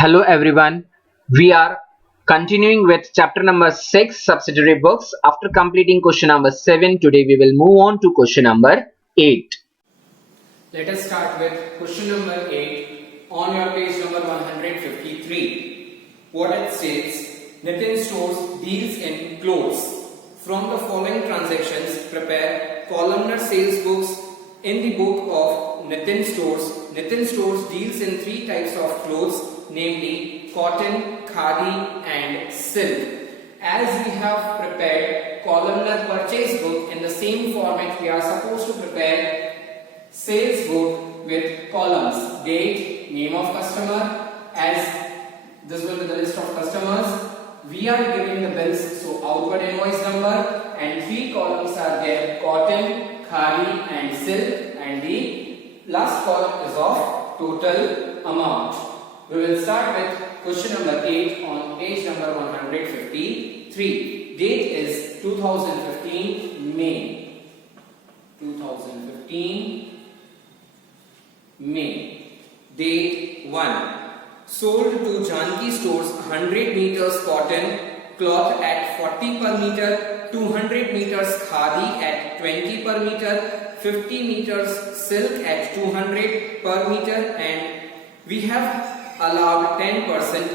Hello everyone. We are continuing with chapter number 6 subsidiary books. After completing question number 7, today we will move on to question number 8. Let us start with question number 8 on your page number 153. What it states, Nitin stores deals in clothes. From the following transactions, prepare columnar sales books in the book of Nitin stores. Nitin stores deals in 3 types of clothes, namely cotton, khadi and silk. As we have prepared columnar purchase book, in the same format we are supposed to prepare sales book with columns, date, name of customer, as this will be the list of customers. We are giving the bills, so outward invoice number, and 3 columns are there, cotton, khadi and silk, and the last column is of total amount. We will start with question number 8 on page number 153. Date is 2015 May. 2015 May. Date 1. Sold to Janki stores 100 meters cotton cloth at 40 per meter, 200 meters khadi at 20 per meter, 50 meters silk at 200 per meter, and we have allowed 10%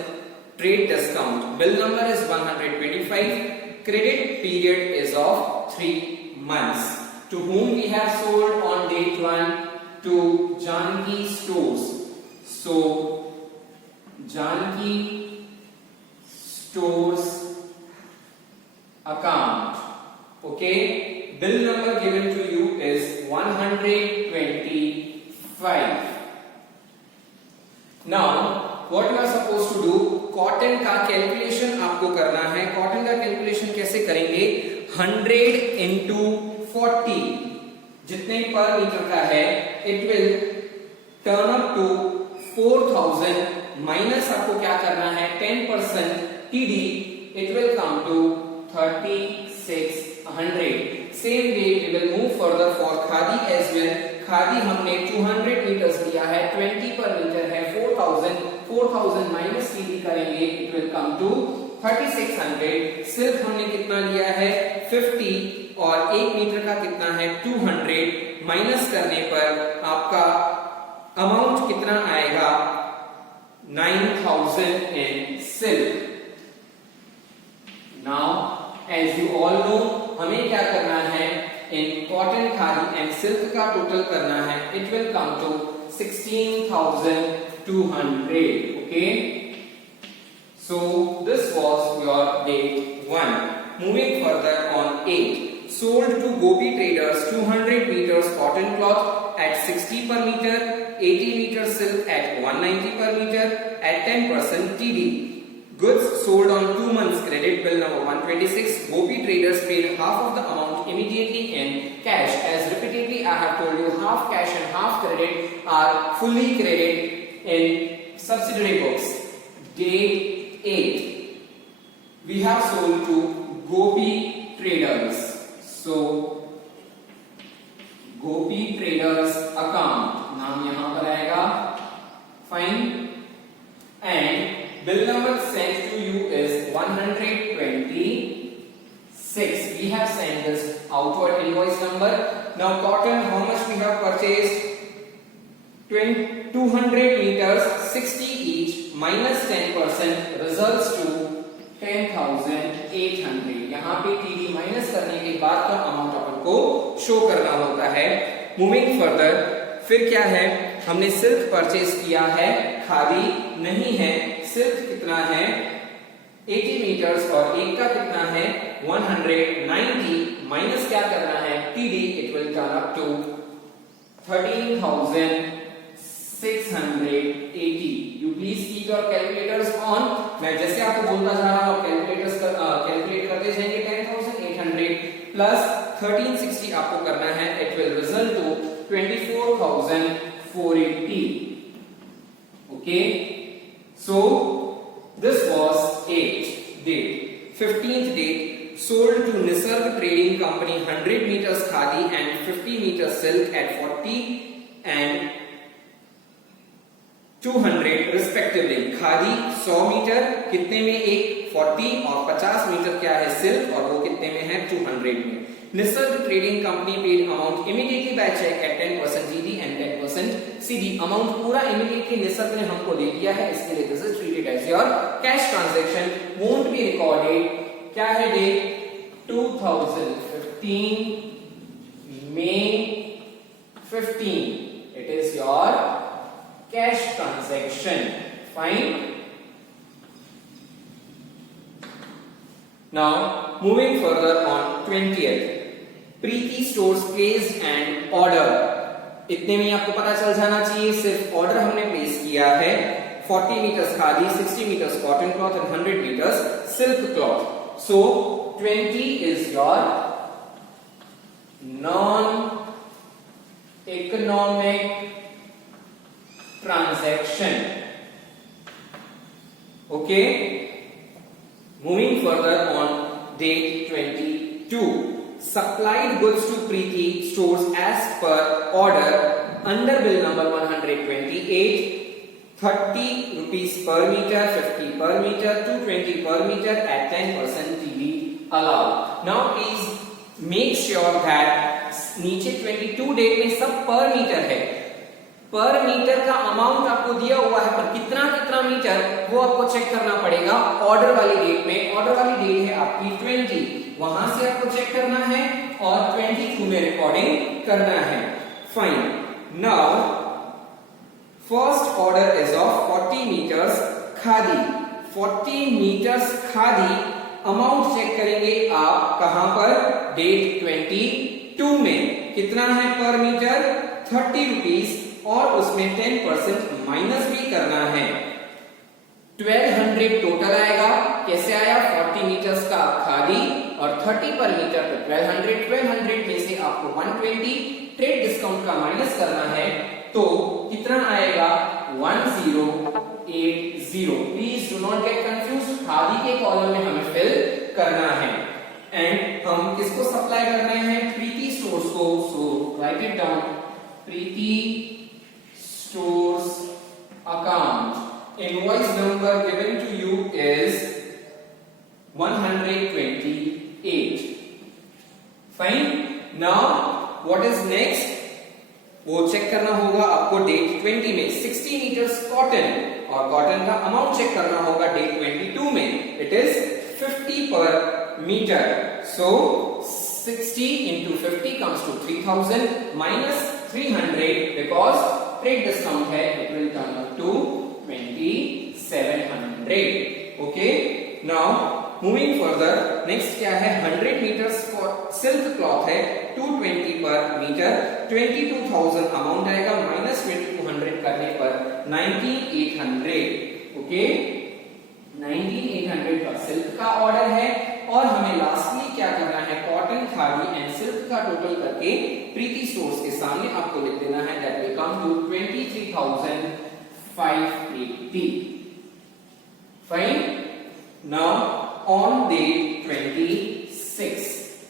trade discount. Bill number is 125. Credit period is of 3 months. To whom we have sold on date 1? To Janki stores. So Janki stores account. Okay. Bill number given to you is 125. Now what you are supposed to do, cotton का कैलकुलेशन आपको करना है. कॉटन का कैलकुलेशन कैसे करेंगे? 100 into 40 जितने पर metre का है, it will turn up to 4000 minus आपको क्या करना है 10% TD, it will come to 3600. Same way we will move further for khadi as well. Khadi हमने 200 मीटर्स लिया है, 20 पर मीटर है, 4000 माइनस TD करेंगे, it will come to 3600. Silk हमने कितना लिया है 50 और 1 मीटर का कितना है 200. माइनस करने पर आपका अमाउंट कितना आएगा 9000 in silk. Now as you all know, हमें क्या करना है इन कॉटन खादी एंड सिल्क का टोटल करना है. It will come to 16200. Okay, so this was your date 1. Moving further on 8. Sold to Gopi traders 200 meters cotton cloth at 60 per meter, 80 meters silk at 190 per meter at 10% TD. Goods sold on 2 months credit. Bill number 126. Gopi traders paid half of the amount immediately in cash. As repeatedly I have told you, half cash and half credit are fully credited in subsidiary books. Date 8. We have sold to Gopi traders. So Gopi traders account नाम यहां पर आएगा. Fine. And bill number sent to you is 126. We have sent this outward invoice number. Now cotton, how much we have purchased? 200 meters, 60 each, minus 10% results to 10,800. यहाँ पे TD minus करने के बाद का अमाउंट अपन को शो करना होता है. मूविंग फर्दर, फिर क्या है, हमने सिल्क परचेज किया है, खादी नहीं है. सिल्क कितना है 80 मीटर्स और एक का कितना है 190. माइनस क्या करना है TD, it will turn up to 13,680. You please keep your calculators on. मैं जैसे आपको बोलता जा रहा हूं, कैलकुलेटर्स कैलकुलेट करते जाएंगे. 10,800 प्लस 1360 आपको करना है, it will result to 24,480. Okay, so this was 8th date. 15th date. Sold to Nisarg Trading Company 100 meters khadi and 50 meters silk at 40 and 200 respectively. Respectively. Khadi 100 metre कितने में, एक 40, और 50 मीटर क्या है सिल्क, और वो कितने में है 200 में। Nisarg Trading Company paid amount immediately by cheque at 10% GD and 10% CD. Amount पूरा इमीडिएटली निसर्ग ने हमको दे दिया है, इसके लिए this is treated as your cash transaction, won't be recorded. क्या है date 2015 May 15, it is your cash transaction. Fine. Now moving further on 20th, Preeti Stores placed an order. इतने में आपको पता चल जाना चाहिए, सिर्फ ऑर्डर हमने प्लेस किया है 40 metres khadi, 60 metres cotton cloth and 100 metres silk cloth. So 20 is your non-economic transaction. Okay. Moving further on date 22. Supplied goods to Preeti stores as per order under bill number 128. 30 rupees per meter, 50 per meter, 220 per meter at 10% TV allowed. Now please make sure that नीचे 22 डेट में सब पर metre है। पर metre का अमाउंट आपको दिया हुआ है, पर कितना कितना मीटर वो आपको चेक करना पड़ेगा ऑर्डर वाली डेट में। ऑर्डर वाली डेट है आपकी 20, वहां से आपको चेक करना है और 22 में रिकॉर्डिंग करना है। Fine. Now first order is of 40 metres khadi. 40 metres khadi amount check करेंगे आप कहां पर, डेट 22 में। कितना है पर मीटर 30 रुपीज, और उसमें 10% माइनस भी करना है। 1200 टोटल आएगा। कैसे आया, 40 मीटर्स का खादी और 30 पर मीटर तो 1200 में से आपको 120 ट्रेड डिस्काउंट का माइनस करना है, तो कितना आएगा 1080। Please do not get confuse, khadi के कॉलम में हमें फिल करना है। एंड हम किसको सप्लाई कर रहे हैं, प्रीति स्टोर्स को। So write it down, Preeti stores account, invoice number given to you is 128. Fine. Now what is next, वो चेक करना होगा आपको डेट 20 में 60 मीटर्स कॉटन, और कॉटन का अमाउंट चेक करना होगा डेट 22 में। इट इज 50 पर मीटर। सो 60 into 50 comes to 3000 minus 300 because trade discount है, it will turn up to 2700. Okay. Now moving further, next क्या है, 100 मीटर्स सिल्क क्लॉथ है, 220 पर मीटर, 22,000 अमाउंट आएगा, माइनस 2200 करने पर 9800. ओके, 9800 का सिल्क का ऑर्डर है, और हमें लास्टली क्या करना है, कॉटन, खादी एंड सिल्क का टोटल करके प्रीति स्टोर्स के सामने आपको लिख देना है। That will come to 23,580. Fine. Now on date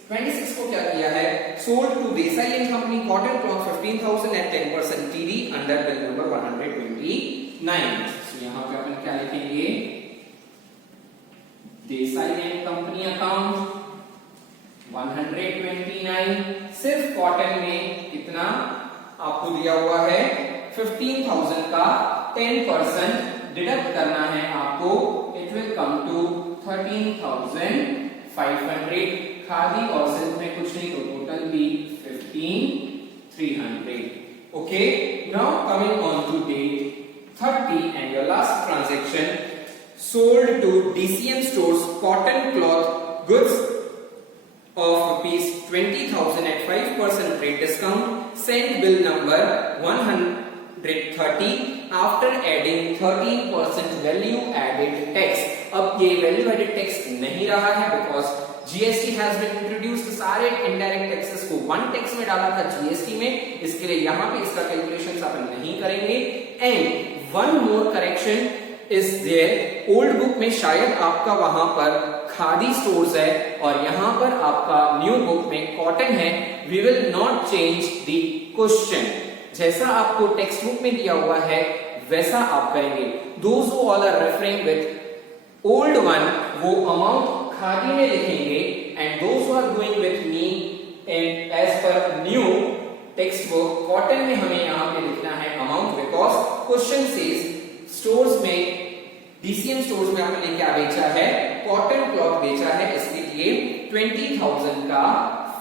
26 को क्या किया है, sold to Desai and Company cotton cloth 15,000 at 10% TD under bill number 129. so यहां पे अपन क्या लिखेंगे, देसाई एंड कंपनी अकाउंट 129। सिर्फ कॉटन में कितना आपको दिया हुआ है, 15,000 का 10% डिडक्ट करना है आपको, it will come to 13,500। Khadi और सिल्क में कुछ नहीं, तो टोटल भी 15,300. Okay, now coming on to date 30 and your last transaction, sold to DCM stores cotton cloth goods of rupees 20,000 at 5% trade discount, sent bill number 130 after adding 13% value added tax. अब ये value added tax नहीं रहा है because GST has been introduced. सारे indirect taxes को one tax में डाला था GST में, इसके लिए यहाँ पे इसका कैलकुलेशन अपन नहीं करेंगे। And one more correction is there, old book में शायद आपका वहां पर खादी स्टोर्स है और यहां पर आपका न्यू बुक में कॉटन है। We will not change the question, जैसा आपको टेक्स्ट बुक में दिया हुआ है वैसा आप करेंगे. Those who all are referring with old one, वो अमाउंट खादी में लिखेंगे, and those who are going with me and as per new text book cotton में हमें यहाँ पे लिखना है amount, because question says stores में डीसीएम स्टोर्स में आपने क्या बेचा है, कॉटन क्लॉथ बेचा है, इसलिए 20,000 का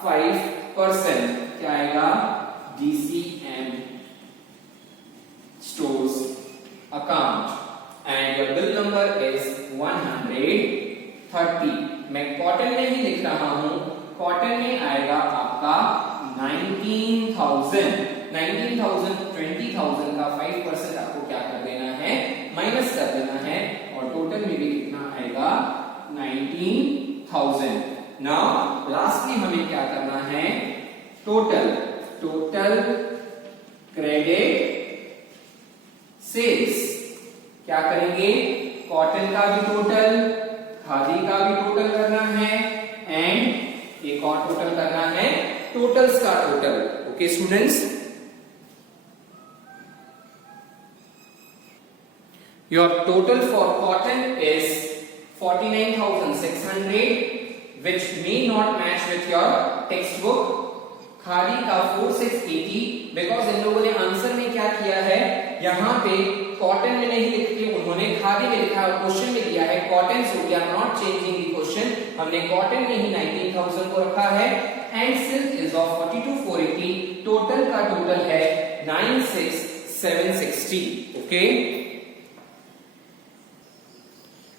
5% क्या आएगा, DCM stores account and your bill number is 130. मैं कॉटन में ही लिख रहा हूं, कॉटन में आएगा आपका 19,000 20,000 का 5% आपको क्या कर देना है, माइनस कर देना है, और टोटल में भी कितना आएगा 19,000. नाउ लास्टली हमें क्या करना है, टोटल क्रेडिट सेल्स. क्या करेंगे, कॉटन का भी टोटल, खादी का भी टोटल करना है, एंड एक और टोटल करना है, टोटल्स का total. Okay students, your total for cotton is 49,600 which may not match with your textbook. Khadi का 4,680 बिकॉज इन लोगों ने आंसर में क्या किया है, यहाँ पे कॉटन में नहीं लिख के उन्होंने खादी में लिखा और क्वेश्चन में दिया है cotton, so we are not changing the question. हमने कॉटन में ही 19,000 को रखा है, and silk is of 42,480. Total का टोटल है 96,760. ओके,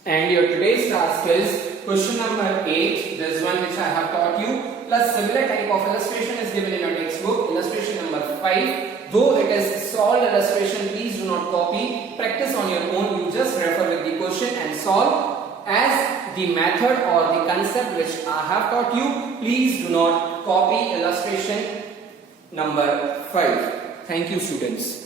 and your today's task is question number 8, this one which I have taught you, plus similar type of illustration is given in your textbook. Illustration number 5, though it is solved illustration, please do not copy, practice on your own. You just refer with the question and solve as the method or the concept which I have taught you. Please do not copy illustration number 5. Thank you students.